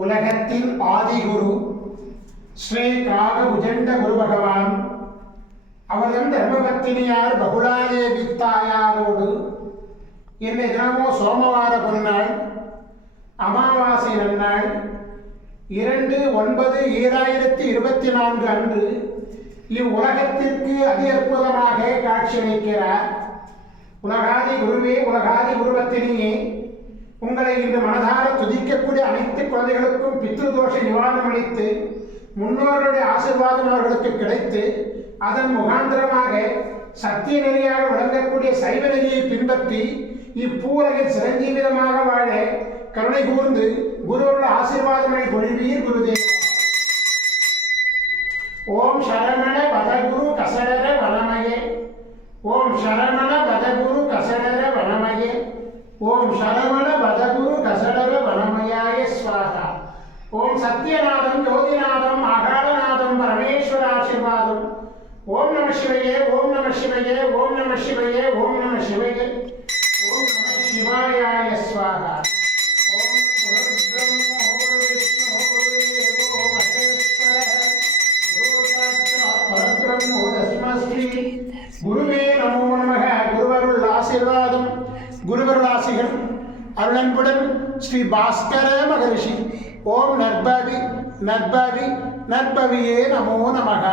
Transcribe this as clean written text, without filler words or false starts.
உலகத்தின் ஆதிகுரு ஸ்ரீ காக உஜண்ட குரு பகவான் அவர்தம் தர்மபத்தினியார் பகுலாதேவி தாயாரோடு என்னை தினமோ சோமவார பொன்னாள் அமாவாசை நன்னாள் 2/9/2024 அன்று இவ்வுலகத்திற்கு அதி அற்புதமாக காட்சியளிக்கிறார். உலகாதி குருவே, உலகாதி குருபத்தினியே, உங்களை இன்று மனதார துதிக்கக்கூடிய அனைத்து குழந்தைகளுக்கும் பித்ருதோஷ நிவாரணம் அளித்து முன்னோர்களுடைய ஆசீர்வாதம் அவர்களுக்கு கிடைத்து அதன் முகாந்திரமாக சத்திய நெறியாக விளங்கக்கூடிய சைவ நெறியை பின்பற்றி இப்பூலகில் சிரஞ்சீவிதமாக வாழ கருணை கூர்ந்து குருவுடைய ஆசீர்வாதங்களை பொழிவீர் குருதேவா. ஓம் சரவண பதகுரு கசடர வனமயே, ஓம் சரவண பதகுரு கசடர வனமயே, ஓம் சரவண பதகுரு கசடர வனமயாய ஸ்வாஹா. ஓம் சத்யநாதம் யோதிநாதம் ஆகாரநாதம் பரமேஸ்வர ஆசீர்வாதம். ஓம் நம சிவயே, ஓம் நம சிவயே, ஓம் நம சிவயே, ஓம் நம சிவயே, ஓம் நம சிவாயாய ஸ்வாஹா. ஓம் குரு பிரம்மோ குரு விஷ்ணு குரு தேவோ மகேஸ்வர குரு சாட்சாத் பரபிரம்மோ தஸ்மை குருவே நமோ நமக. குருவருள் ஆசீர்வாதம், குருவருள் ஆசிகள் அருளன்புடன் ஸ்ரீ பாஸ்கர மகரிஷி. ஓம் நற்பவி நற்பவி நற்பவியே நமோ நமக.